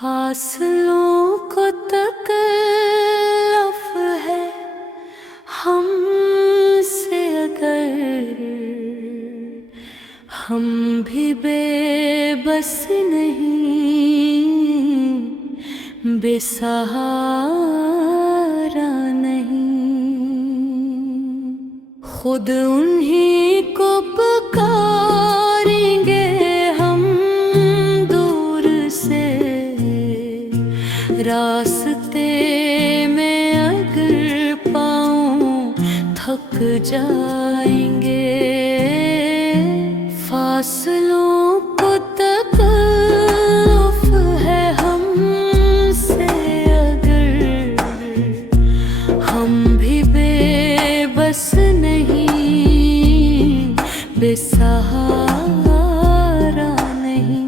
फासलों को तकल्लुफ़ है हमसे अगर हम भी बेबस नहीं, बेसहारा नहीं। खुद उन्हीं को पुकारेंगे हम दूर से, रास्ते में अगर पाँव थक जाएंगे। फासलों को तकल्लुफ़ है हमसे अगर हम भी बेबस नहीं, बेसहारा नहीं।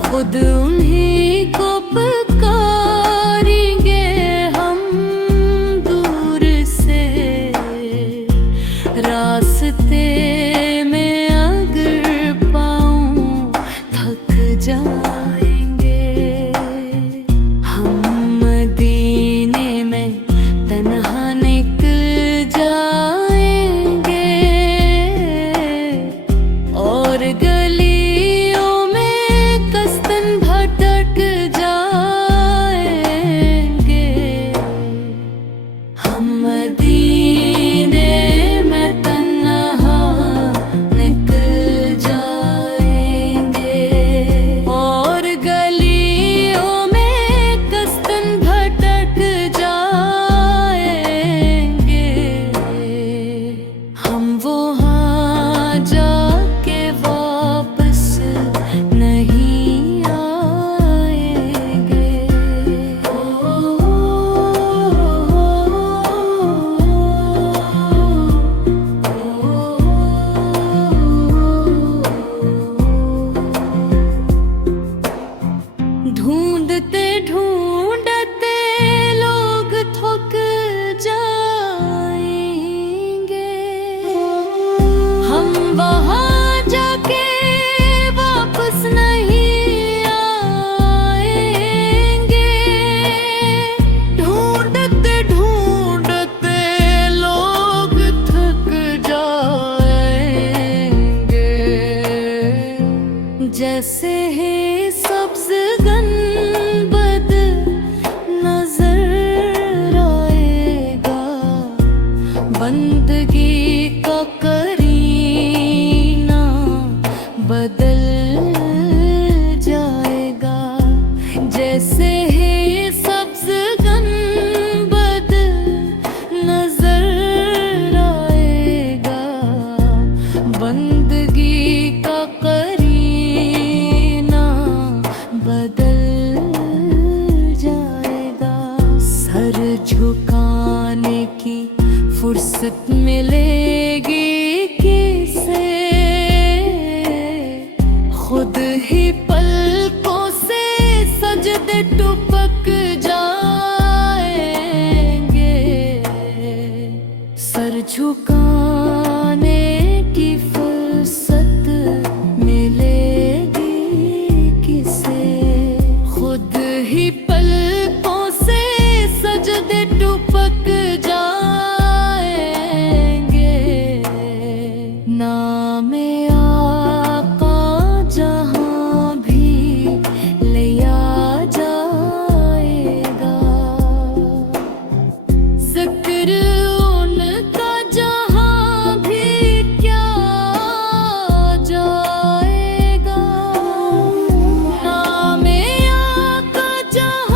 खुद उन्हीं को पुकारेंगे हम दूर से, रास्ते में अगर पाँव थक जाएंगे। हम मदीने में तन्हा निकल जाएंगे और गलियों में कस्तन भटक जाएंगे। हम मदीने में तन्हा निकल जाएंगे और गलियों में कस्तन भटक जाएंगे। हम वहाँ जाके वापस नहीं आएंगे। ढूंढते ढूंढते लोग थक जाएंगे। हम वहाँ जाके वापस नहीं आएंगे। ढूंढते ढूंढते लोग थक जाएंगे। जैसे ही सब्ज़ गंबद नजर आएगा, बंदगी का करीना बदल जाएगा। जैसे ही सब्ज़ गंबद नजर आएगा, बंदगी का करीना बदल जाएगा। सर झुकाने की फुर्सत मिलेगी किसे, खुद ही पलकों से सजदे टुपक जाएंगे। सर झुकाने की फुर्सत मिलेगी किसे, खुद ही पलकों से सजदे टुपक जाएंगे। नामे आका जहाँ भी लिया जाएगा, ज़िक्र उनका जहाँ भी क्या जाएगा। नामे आका जहाँ